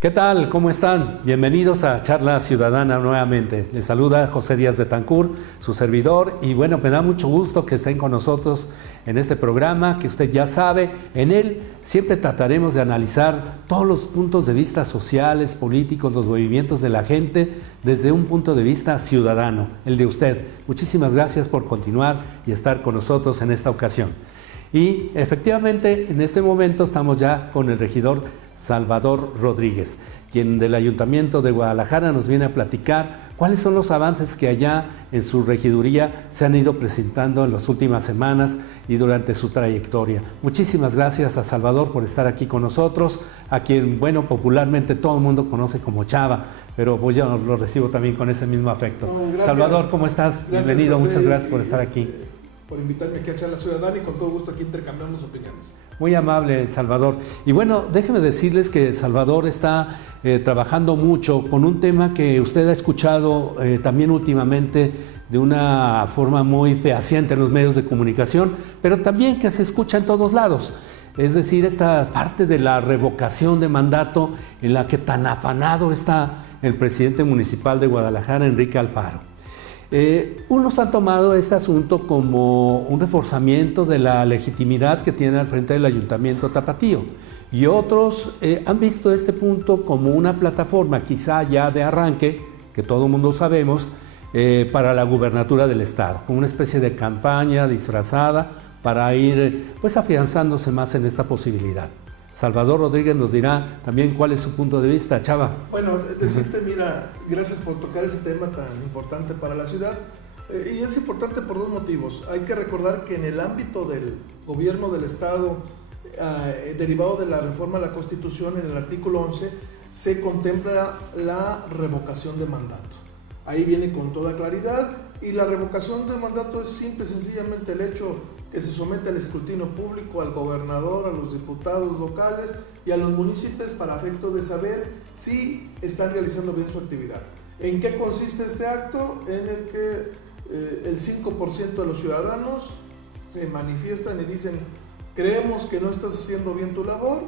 ¿Qué tal? ¿Cómo están? Bienvenidos a Charla Ciudadana nuevamente. Les saluda José Díaz Betancourt, su servidor, y bueno, me da mucho gusto que estén con nosotros en este programa que usted ya sabe. En él siempre trataremos de analizar todos los puntos de vista sociales, políticos, los movimientos de la gente desde un punto de vista ciudadano, el de usted. Muchísimas gracias por continuar y estar con nosotros en esta ocasión. Y efectivamente en este momento estamos ya con el regidor Salvador Rodríguez, quien del Ayuntamiento de Guadalajara nos viene a platicar cuáles son los avances que allá en su regiduría se han ido presentando en las últimas semanas y durante su trayectoria. Muchísimas gracias a Salvador por estar aquí con nosotros, a quien, bueno, popularmente todo el mundo conoce como Chava, pero pues yo lo recibo también con ese mismo afecto. No, Salvador, ¿cómo estás? Gracias, bienvenido, José, muchas gracias por estar aquí. Por invitarme aquí a Charla Ciudadana y con todo gusto aquí intercambiamos opiniones. Muy amable, Salvador. Y bueno, déjeme decirles que Salvador está trabajando mucho con un tema que usted ha escuchado también últimamente de una forma muy fehaciente en los medios de comunicación, pero también que se escucha en todos lados. Es decir, esta parte de la revocación de mandato en la que tan afanado está el presidente municipal de Guadalajara, Enrique Alfaro. Unos han tomado este asunto como un reforzamiento de la legitimidad que tiene al frente del Ayuntamiento tapatío y otros han visto este punto como una plataforma quizá ya de arranque, que todo el mundo sabemos, para la gubernatura del Estado, como una especie de campaña disfrazada para ir pues afianzándose más en esta posibilidad. Salvador Rodríguez nos dirá también cuál es su punto de vista, Chava. Bueno, decirte, mira, gracias por tocar ese tema tan importante para la ciudad. Y es importante por dos motivos. Hay que recordar que en el ámbito del gobierno del Estado, derivado de la reforma a la Constitución, en el artículo 11, se contempla la revocación de mandato. Ahí viene con toda claridad, y la revocación de mandato es simple y sencillamente el hecho que se somete al escrutinio público, al gobernador, a los diputados locales y a los municipios para efecto de saber si están realizando bien su actividad. ¿En qué consiste este acto? En el que el 5% de los ciudadanos se manifiestan y dicen: creemos que no estás haciendo bien tu labor,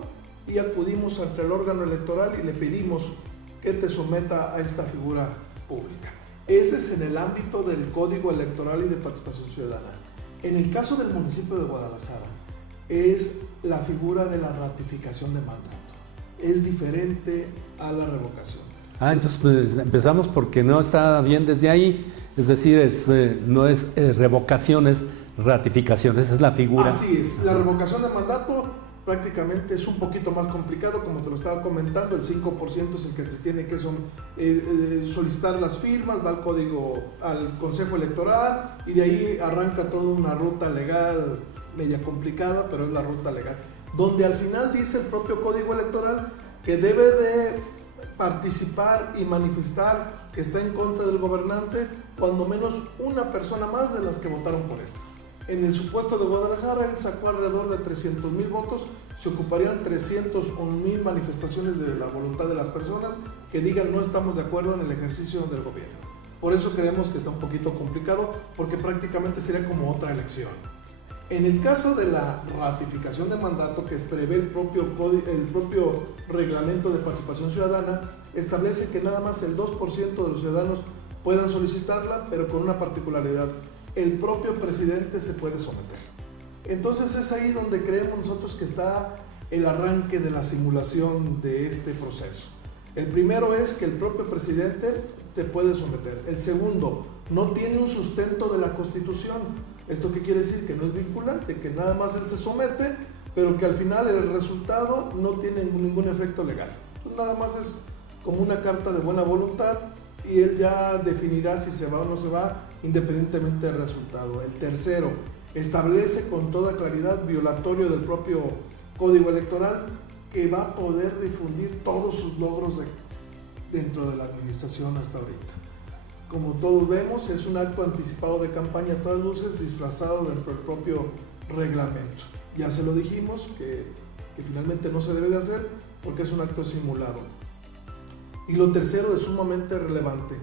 y acudimos ante el órgano electoral y le pedimos que te someta a esta figura pública. Ese es en el ámbito del Código Electoral y de Participación Ciudadana. En el caso del municipio de Guadalajara, es la figura de la ratificación de mandato. Es diferente a la revocación. Entonces pues, empezamos porque no está bien desde ahí, es decir, no es revocación, es ratificación, esa es la figura. Así es, la revocación de mandato prácticamente es un poquito más complicado, como te lo estaba comentando. El 5% es el que se tiene que solicitar las firmas, va al Consejo Electoral, y de ahí arranca toda una ruta legal media complicada, pero es la ruta legal, donde al final dice el propio Código Electoral que debe de participar y manifestar que está en contra del gobernante cuando menos una persona más de las que votaron por él. En el supuesto de Guadalajara, él sacó alrededor de 300,000 votos, se ocuparían 301,000 manifestaciones de la voluntad de las personas que digan no estamos de acuerdo en el ejercicio del gobierno. Por eso creemos que está un poquito complicado, porque prácticamente sería como otra elección. En el caso de la ratificación de mandato, que prevé el propio reglamento de participación ciudadana, establece que nada más el 2% de los ciudadanos puedan solicitarla, pero con una particularidad: el propio presidente se puede someter. Entonces es ahí donde creemos nosotros que está el arranque de la simulación de este proceso. El primero es que el propio presidente te puede someter. El segundo, no tiene un sustento de la Constitución. ¿Esto qué quiere decir? Que no es vinculante, que nada más él se somete, pero que al final el resultado no tiene ningún efecto legal. Entonces nada más es como una carta de buena voluntad, y él ya definirá si se va o no se va, independientemente del resultado. El tercero, establece con toda claridad, violatorio del propio Código Electoral, que va a poder difundir todos sus logros dentro de la administración hasta ahorita. Como todos vemos, es un acto anticipado de campaña a todas luces, disfrazado dentro del propio reglamento. Ya se lo dijimos, que finalmente no se debe de hacer porque es un acto simulado. Y lo tercero es sumamente relevante,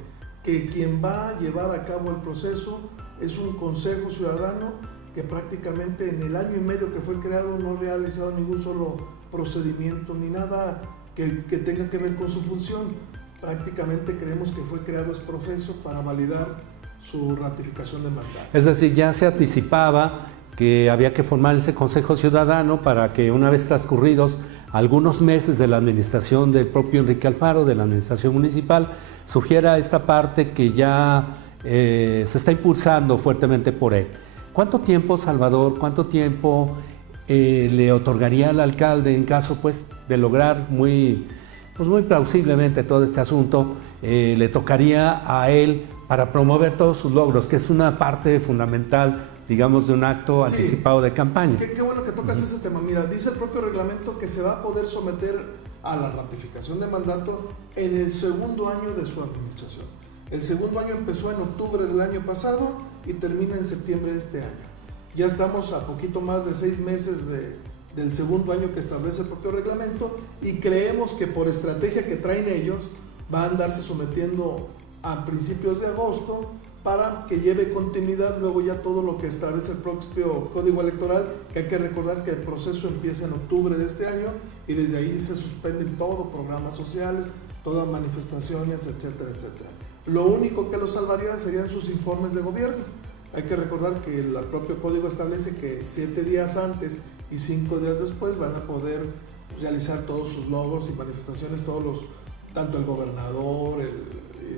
que quien va a llevar a cabo el proceso es un consejo ciudadano que prácticamente en el año y medio que fue creado no ha realizado ningún solo procedimiento ni nada que tenga que ver con su función. Prácticamente creemos que fue creado ex professo para validar su ratificación de mandato. Es decir, ya se anticipaba que había que formar ese Consejo Ciudadano para que una vez transcurridos algunos meses de la administración del propio Enrique Alfaro, de la administración municipal, surgiera esta parte que ya se está impulsando fuertemente por él. ¿Cuánto tiempo, Salvador, cuánto tiempo le otorgaría al alcalde en caso pues, de lograr muy plausiblemente todo este asunto? Le tocaría a él para promover todos sus logros, que es una parte fundamental, digamos, de un acto anticipado de campaña. Qué bueno que tocas ese tema. Mira, dice el propio reglamento que se va a poder someter a la ratificación de mandato en el segundo año de su administración. El segundo año empezó en octubre del año pasado y termina en septiembre de este año. Ya estamos a poquito más de 6 meses del segundo año que establece el propio reglamento y creemos que por estrategia que traen ellos va a andarse sometiendo a principios de agosto para que lleve continuidad luego ya todo lo que establece el propio Código Electoral, que hay que recordar que el proceso empieza en octubre de este año y desde ahí se suspenden todos programas sociales, todas manifestaciones, etcétera, etcétera. Lo único que lo salvaría serían sus informes de gobierno. Hay que recordar que el propio código establece que 7 días antes y 5 días después van a poder realizar todos sus logros y manifestaciones, tanto el gobernador,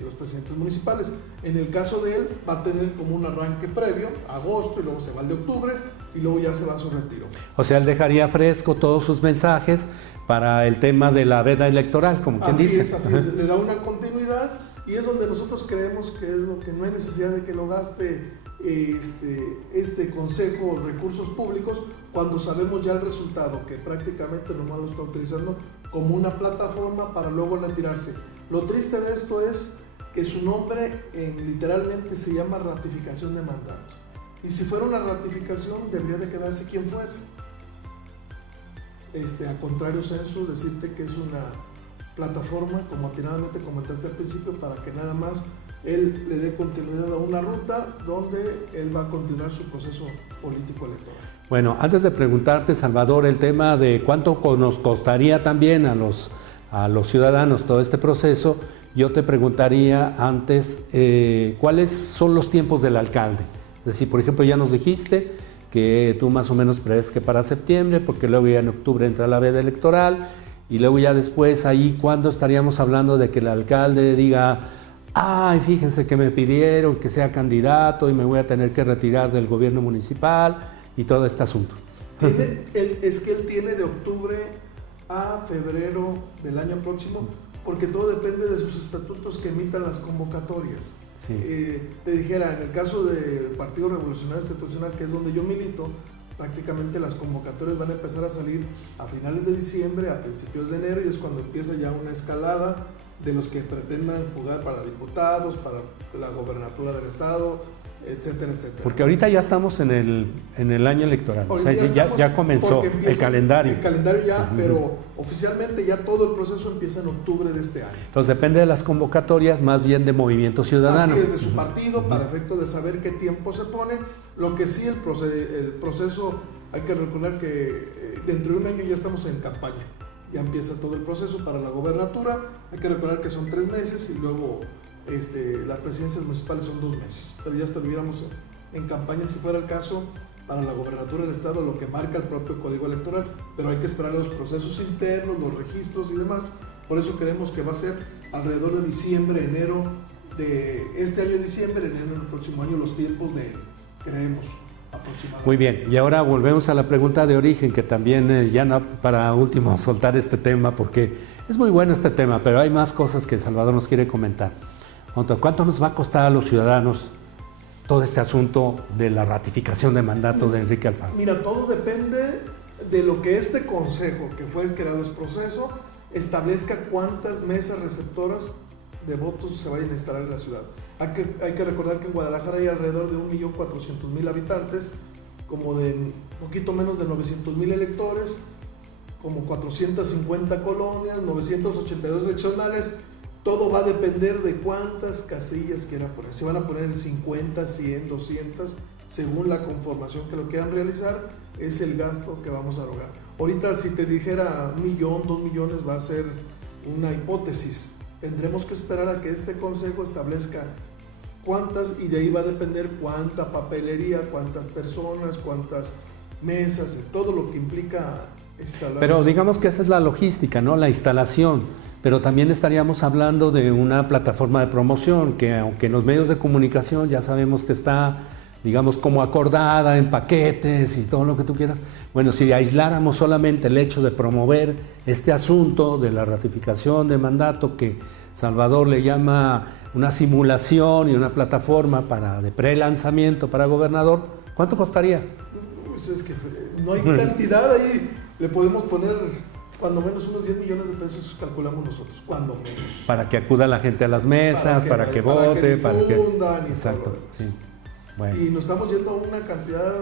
los presidentes municipales. En el caso de él va a tener como un arranque previo, agosto, y luego se va al de octubre y luego ya se va a su retiro. O sea, él dejaría fresco todos sus mensajes para el tema de la veda electoral, como quien dice. Así es, le da una continuidad y es donde nosotros creemos que es lo que no hay necesidad de que lo gaste este consejo recursos públicos cuando sabemos ya el resultado, que prácticamente nomás lo está utilizando como una plataforma para luego retirarse. Lo triste de esto es que su nombre literalmente se llama ratificación de mandato. Y si fuera una ratificación, debería de quedarse quien fuese. A contrario censo, decirte que es una plataforma, como atinadamente comentaste al principio, para que nada más él le dé continuidad a una ruta donde él va a continuar su proceso político electoral. Bueno, antes de preguntarte, Salvador, el tema de cuánto nos costaría también a los ciudadanos todo este proceso, yo te preguntaría antes cuáles son los tiempos del alcalde. Es decir, por ejemplo, ya nos dijiste que tú más o menos prevés que para septiembre, porque luego ya en octubre entra la veda electoral, y luego ya después ahí, ¿cuándo estaríamos hablando de que el alcalde diga, ay, fíjense que me pidieron que sea candidato y me voy a tener que retirar del gobierno municipal y todo este asunto? Es que él tiene de octubre a febrero del año próximo, porque todo depende de sus estatutos que emitan las convocatorias. Sí. Te dijera, en el caso del Partido Revolucionario Institucional, que es donde yo milito, prácticamente las convocatorias van a empezar a salir a finales de diciembre, a principios de enero, y es cuando empieza ya una escalada de los que pretendan jugar para diputados, para la gobernatura del estado, etcétera, etcétera. Porque ahorita ya estamos en el año electoral, o sea, ya comenzó el calendario. El calendario ya, pero oficialmente ya todo el proceso empieza en octubre de este año. Entonces depende de las convocatorias, más bien de Movimiento Ciudadano. Así es, de su partido, para efecto de saber qué tiempo se pone. Lo que sí, el proceso, hay que recordar que dentro de un año ya estamos en campaña. Ya empieza todo el proceso para la gobernatura. Hay que recordar que son 3 meses y luego las presidencias municipales son 2 meses. Pero ya estuviéramos en campaña si fuera el caso para la gobernatura del estado, lo que marca el propio Código Electoral. Pero hay que esperar los procesos internos, los registros y demás. Por eso creemos que va a ser alrededor de diciembre, enero de este año, diciembre, enero del próximo año, los tiempos de él, creemos. Muy bien, y ahora volvemos a la pregunta de origen, que también ya no, para último soltar este tema, porque es muy bueno este tema, pero hay más cosas que Salvador nos quiere comentar. ¿Cuánto nos va a costar a los ciudadanos todo este asunto de la ratificación de mandato de Enrique Alfaro? Mira, todo depende de lo que este consejo, que fue creado en proceso, establezca cuántas mesas receptoras de votos se vayan a instalar en la ciudad. Hay que recordar que en Guadalajara hay alrededor de 1.400.000 habitantes, como de poquito menos de 900.000 electores, como 450 colonias, 982 seccionales. Todo va a depender de cuántas casillas quieran poner. Si van a poner 50, 100, 200, según la conformación que lo quieran realizar, es el gasto que vamos a lograr. Ahorita si te dijera 1 millón, 2 millones va a ser una hipótesis. Tendremos que esperar a que este consejo establezca cuántas, y de ahí va a depender cuánta papelería, cuántas personas, cuántas mesas, todo lo que implica instalar. Pero digamos que esa es la logística, ¿no? La instalación. Pero también estaríamos hablando de una plataforma de promoción que, aunque en los medios de comunicación ya sabemos que está, digamos, como acordada en paquetes y todo lo que tú quieras. Bueno, si aisláramos solamente el hecho de promover este asunto de la ratificación de mandato, que Salvador le llama una simulación y una plataforma de pre-lanzamiento para gobernador, ¿cuánto costaría? Pues es que no hay cantidad ahí, le podemos poner cuando menos unos 10 millones de pesos, calculamos nosotros, cuando menos. Para que acuda la gente a las mesas, para que vote, para que difundan, Exacto, sí. Bueno. Y nos estamos yendo a una cantidad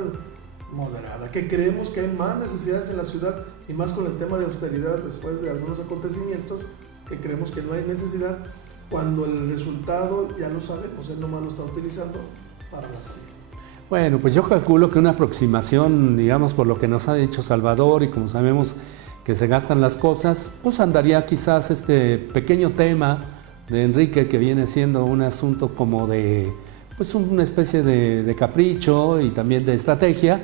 moderada, que creemos que hay más necesidades en la ciudad, y más con el tema de austeridad después de algunos acontecimientos, que creemos que no hay necesidad, cuando el resultado, ya lo sabemos, él nomás lo está utilizando para la salida. Bueno, pues yo calculo que una aproximación, digamos, por lo que nos ha dicho Salvador, y como sabemos que se gastan las cosas, pues andaría quizás este pequeño tema de Enrique, que viene siendo un asunto como de, pues una especie de capricho y también de estrategia,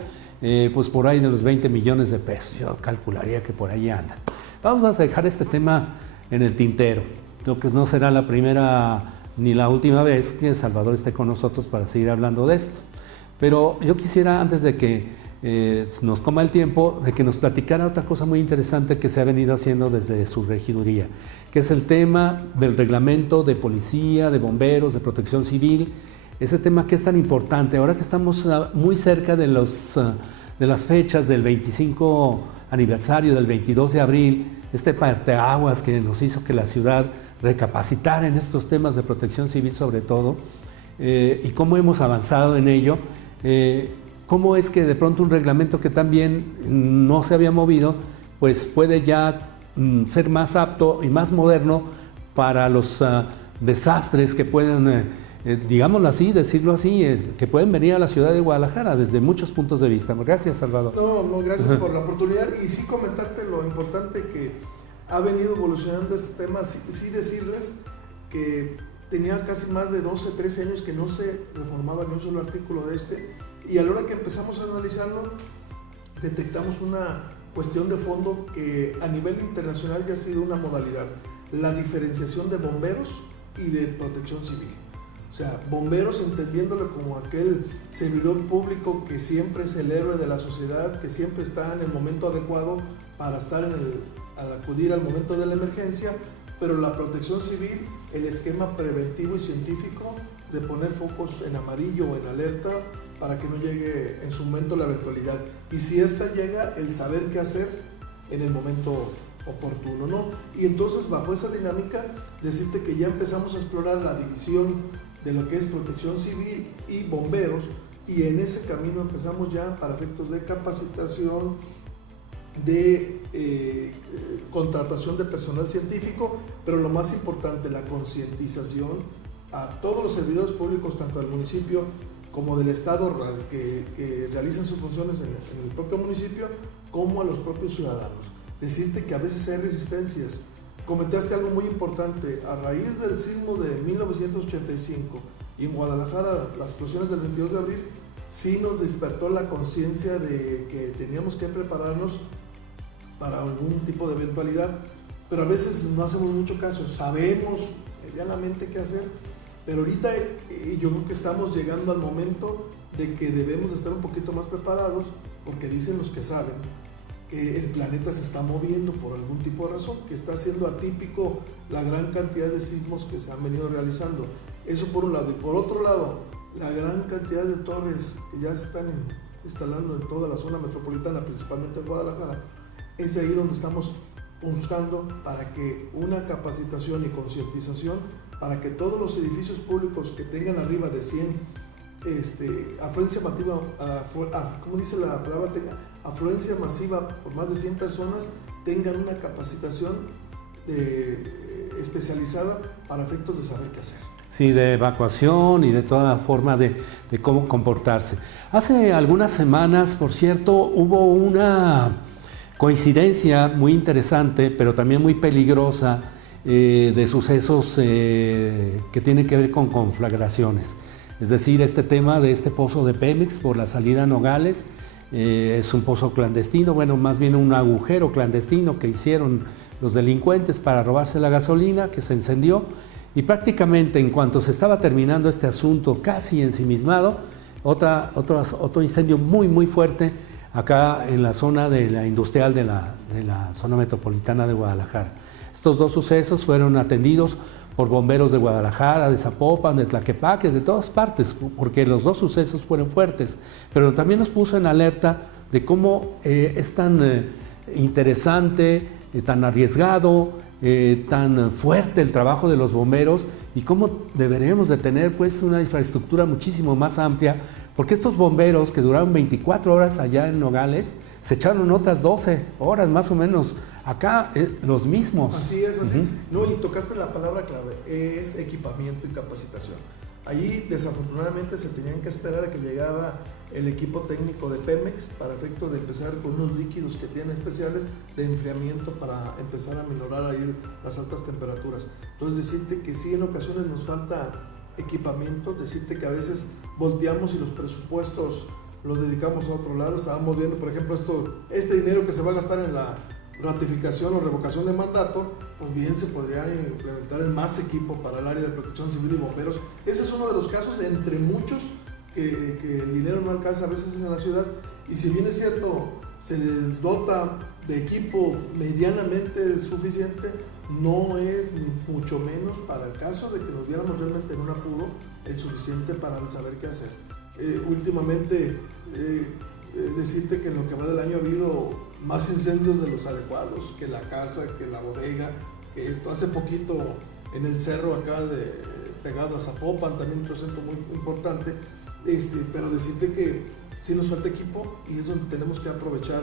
pues por ahí de los 20 millones de pesos. Yo calcularía que por ahí anda. Vamos a dejar este tema en el tintero. Creo que no será la primera ni la última vez que Salvador esté con nosotros para seguir hablando de esto. Pero yo quisiera, antes de que nos coma el tiempo, de que nos platicara otra cosa muy interesante que se ha venido haciendo desde su regiduría, que es el tema del reglamento de policía, de bomberos, de protección civil. Ese tema que es tan importante, ahora que estamos muy cerca de las fechas del 25 aniversario, del 22 de abril, este parteaguas que nos hizo que la ciudad recapacitara en estos temas de protección civil sobre todo, y cómo hemos avanzado en ello, cómo es que de pronto un reglamento que también no se había movido, pues puede ya ser más apto y más moderno para los desastres que pueden, digámoslo así, decirlo así, que pueden venir a la ciudad de Guadalajara desde muchos puntos de vista. Gracias, Salvador. No, gracias por la oportunidad, y sí comentarte lo importante que ha venido evolucionando este tema, sí decirles que tenía casi más de 12, 13 años que no se reformaba ni un solo artículo de este, y a la hora que empezamos a analizarlo, detectamos una cuestión de fondo que a nivel internacional ya ha sido una modalidad, la diferenciación de bomberos y de protección civil. O sea, bomberos entendiéndolo como aquel servidor público que siempre es el héroe de la sociedad, que siempre está en el momento adecuado para estar al acudir al momento de la emergencia, pero la protección civil, el esquema preventivo y científico de poner focos en amarillo o en alerta para que no llegue en su momento la eventualidad. Y si esta llega, el saber qué hacer en el momento oportuno, ¿no? Y entonces, bajo esa dinámica, decirte que ya empezamos a explorar la división de lo que es protección civil y bomberos, y en ese camino empezamos ya para efectos de capacitación, de contratación de personal científico, pero lo más importante, la concientización a todos los servidores públicos, tanto del municipio como del Estado, que realizan sus funciones en el propio municipio, como a los propios ciudadanos. Decirte que a veces hay resistencias. Comentaste algo muy importante, a raíz del sismo de 1985 y en Guadalajara las explosiones del 22 de abril, sí nos despertó la conciencia de que teníamos que prepararnos para algún tipo de eventualidad, pero a veces no hacemos mucho caso, sabemos medianamente qué hacer, pero ahorita yo creo que estamos llegando al momento de que debemos estar un poquito más preparados, porque dicen los que saben que el planeta se está moviendo por algún tipo de razón, que está siendo atípico la gran cantidad de sismos que se han venido realizando. Eso por un lado. Y por otro lado, la gran cantidad de torres que ya se están instalando en toda la zona metropolitana, principalmente en Guadalajara. Es ahí donde estamos buscando para que una capacitación y concientización, para que todos los edificios públicos que tengan arriba de 100 afluencia masiva, ¿cómo dice la palabra? Afluencia masiva por más de 100 personas, tengan una capacitación especializada para efectos de saber qué hacer. Sí, de evacuación y de toda forma de cómo comportarse. Hace algunas semanas, por cierto, hubo una coincidencia muy interesante, pero también muy peligrosa, de sucesos que tienen que ver con conflagraciones. Es decir, este tema de este pozo de Pemex por la salida a Nogales, es un pozo clandestino, bueno, más bien un agujero clandestino que hicieron los delincuentes para robarse la gasolina, que se encendió, y prácticamente en cuanto se estaba terminando este asunto casi ensimismado, otro incendio muy fuerte acá en la zona de la industrial de la zona metropolitana de Guadalajara. Estos dos sucesos fueron atendidos por bomberos de Guadalajara, de Zapopan, de Tlaquepaque, de todas partes, porque los dos sucesos fueron fuertes, pero también nos puso en alerta de cómo es tan interesante, tan arriesgado, tan fuerte el trabajo de los bomberos y cómo deberíamos de tener pues una infraestructura muchísimo más amplia, porque estos bomberos que duraron 24 horas allá en Nogales, se echaron otras 12 horas más o menos acá, los mismos. Así es, así. No, y tocaste la palabra clave, es equipamiento y capacitación. Allí desafortunadamente se tenían que esperar a que llegaba el equipo técnico de Pemex para efecto de empezar con unos líquidos que tienen especiales de enfriamiento para empezar a minorar ahí las altas temperaturas. Entonces decirte que sí, en ocasiones nos falta equipamiento, decirte que a veces volteamos y los presupuestos los dedicamos a otro lado. Estábamos viendo, por ejemplo, este dinero que se va a gastar en la ratificación o revocación de mandato, pues bien se podría implementar en más equipo para el área de protección civil y bomberos. Ese es uno de los casos entre muchos que el dinero no alcanza a veces en la ciudad, y si bien es cierto se les dota de equipo medianamente suficiente, no es ni mucho menos para el caso de que nos viéramos realmente en un apuro el suficiente para saber qué hacer. Últimamente decirte que en lo que va del año ha habido más incendios de los adecuados, que la casa, que la bodega, que esto. Hace poquito en el cerro acá pegado a Zapopan, también un centro muy importante, pero decirte que sí nos falta equipo y es donde tenemos que aprovechar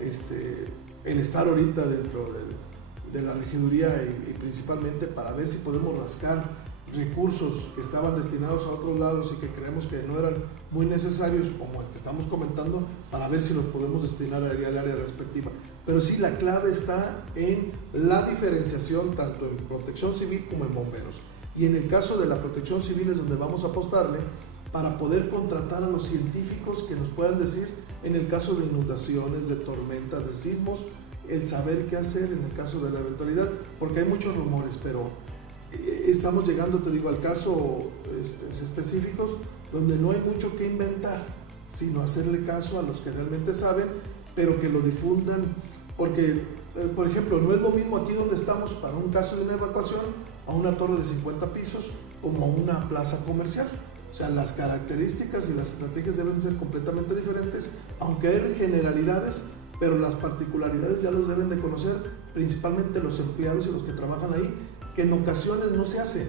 el estar ahorita dentro de la regiduría y principalmente para ver si podemos rascar recursos que estaban destinados a otros lados y que creemos que no eran muy necesarios, como el que estamos comentando, para ver si los podemos destinar al área respectiva. Pero sí, la clave está en la diferenciación tanto en protección civil como en bomberos. Y en el caso de la protección civil es donde vamos a apostarle para poder contratar a los científicos que nos puedan decir, en el caso de inundaciones, de tormentas, de sismos, el saber qué hacer en el caso de la eventualidad, porque hay muchos rumores, pero estamos llegando, te digo, al caso específicos donde no hay mucho que inventar, sino hacerle caso a los que realmente saben, pero que lo difundan, porque, por ejemplo, no es lo mismo aquí donde estamos para un caso de una evacuación a una torre de 50 pisos como a una plaza comercial. O sea, las características y las estrategias deben ser completamente diferentes, aunque hay generalidades, pero las particularidades ya los deben de conocer, principalmente los empleados y los que trabajan ahí, que en ocasiones no se hace.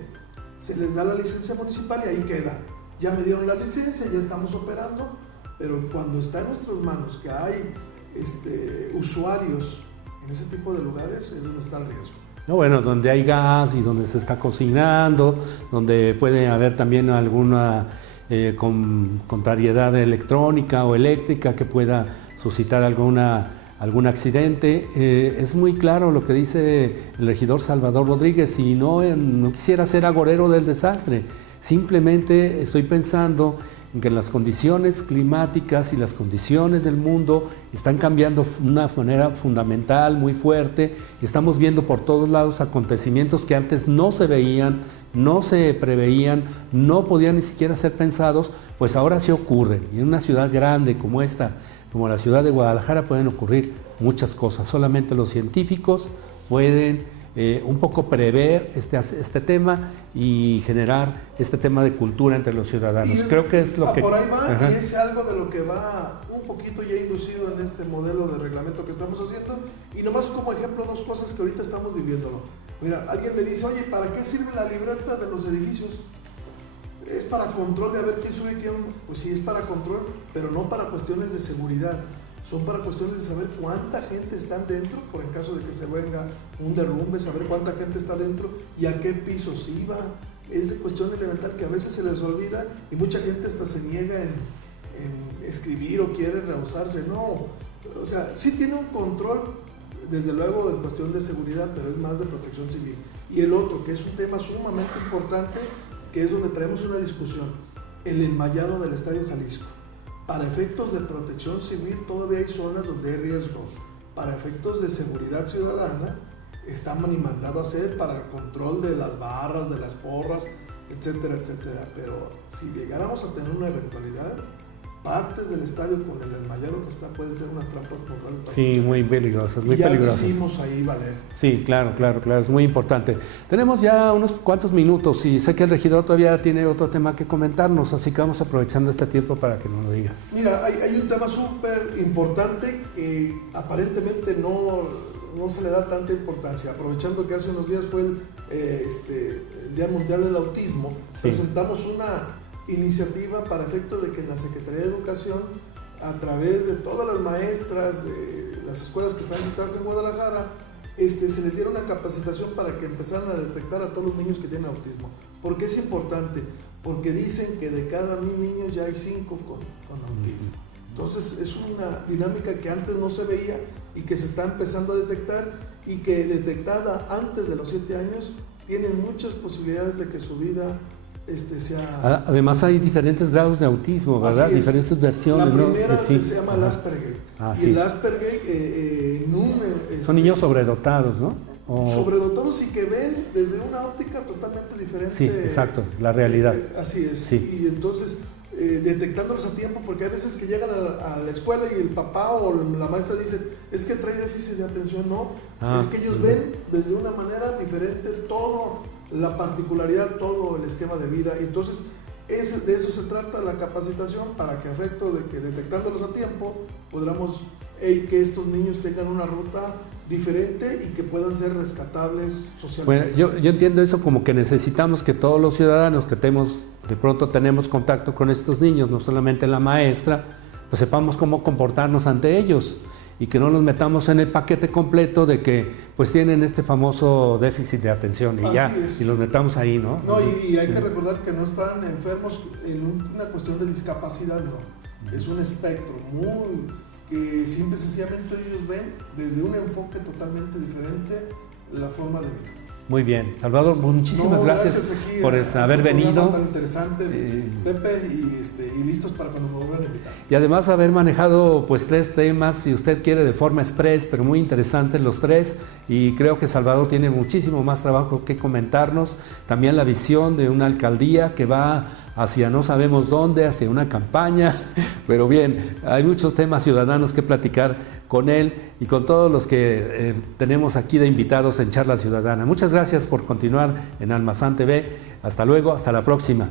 Se les da la licencia municipal y ahí queda. Ya me dieron la licencia, ya estamos operando, pero cuando está en nuestras manos que hay usuarios en ese tipo de lugares, es donde está el riesgo. No, bueno, donde hay gas y donde se está cocinando, donde puede haber también alguna contrariedad electrónica o eléctrica que pueda suscitar algún accidente. Es muy claro lo que dice el regidor Salvador Rodríguez, y no quisiera ser agorero del desastre, simplemente estoy pensando en que las condiciones climáticas y las condiciones del mundo están cambiando de una manera fundamental, muy fuerte. Estamos viendo por todos lados acontecimientos que antes no se veían, no se preveían, no podían ni siquiera ser pensados, pues ahora sí ocurren. Y en una ciudad grande como esta, como la ciudad de Guadalajara, pueden ocurrir muchas cosas. Solamente los científicos pueden un poco prever este tema y generar este tema de cultura entre los ciudadanos. Creo que es lo que... Por ahí va. Ajá. Y es algo de lo que va un poquito ya inducido en este modelo de reglamento que estamos haciendo. Y nomás como ejemplo, dos cosas que ahorita estamos viviéndolo. Mira, alguien me dice, oye, ¿para qué sirve la libreta de los edificios? Es para control de a ver quién sube y quién... Pues sí, es para control, pero no para cuestiones de seguridad. Son para cuestiones de saber cuánta gente está dentro, por el caso de que se venga un derrumbe, saber cuánta gente está dentro y a qué pisos iba, es de cuestión elemental que a veces se les olvida y mucha gente hasta se niega en escribir o quiere rehusarse. No, o sea, sí tiene un control, desde luego, en cuestión de seguridad, pero es más de protección civil. Y el otro, que es un tema sumamente importante, que es donde traemos una discusión, el enmallado del Estadio Jalisco. Para efectos de protección civil todavía hay zonas donde hay riesgo. Para efectos de seguridad ciudadana está mandado a hacer para el control de las barras, de las porras, etcétera, etcétera. Pero si llegáramos a tener una eventualidad, partes del estadio con el enmallado que está pueden ser unas trampas mortales. Sí, muy peligrosas, muy ya peligrosas. Ya hicimos ahí valer. Sí, claro, es muy importante. Tenemos ya unos cuantos minutos y sé que el regidor todavía tiene otro tema que comentarnos, así que vamos aprovechando este tiempo para que nos lo digas. Mira, hay un tema súper importante que aparentemente no se le da tanta importancia. Aprovechando que hace unos días fue el Día Mundial del Autismo, sí, presentamos una iniciativa para efecto de que en la Secretaría de Educación, a través de todas las maestras de las escuelas que están citadas en Guadalajara, se les diera una capacitación para que empezaran a detectar a todos los niños que tienen autismo. ¿Por qué es importante? Porque dicen que de cada 1000 niños ya hay 5 con autismo. Entonces es una dinámica que antes no se veía y que se está empezando a detectar, y que detectada antes de los 7 años tienen muchas posibilidades de que su vida sea... Además hay diferentes grados de autismo, ¿verdad? Diferentes versiones. La primera, ¿no? Sí. se llama el Asperger. Y sí, el Asperger son niños sobredotados, ¿no? Sobredotados y que ven desde una óptica totalmente diferente. Sí, exacto, la realidad. Así es. Sí. Y entonces, detectándolos a tiempo, porque hay veces que llegan a la escuela y el papá o la maestra dice, es que trae déficit de atención. No, es que ellos ven desde una manera diferente todo, la particularidad, todo el esquema de vida. Entonces, de eso se trata la capacitación, para que a efecto de que detectándolos a tiempo podamos que estos niños tengan una ruta diferente y que puedan ser rescatables socialmente. Bueno, yo entiendo eso como que necesitamos que todos los ciudadanos que de pronto tenemos contacto con estos niños, no solamente la maestra, pues sepamos cómo comportarnos ante ellos y que no nos metamos en el paquete completo de que pues tienen este famoso déficit de atención y los metamos ahí, ¿no? No, y hay que recordar que no están enfermos en una cuestión de discapacidad, no. Es un espectro que simple y sencillamente ellos ven desde un enfoque totalmente diferente la forma de vida. Muy bien, Salvador, muchísimas gracias por haber venido. Tan interesante, Pepe, y listos para cuando me vuelvan a invitar. Y además haber manejado pues 3 temas, si usted quiere, de forma express, pero muy interesantes los 3, y creo que Salvador tiene muchísimo más trabajo que comentarnos. También la visión de una alcaldía que va hacia no sabemos dónde, hacia una campaña, pero bien, hay muchos temas ciudadanos que platicar con él y con todos los que tenemos aquí de invitados en Charla Ciudadana. Muchas gracias por continuar en Almazán TV. Hasta luego, hasta la próxima.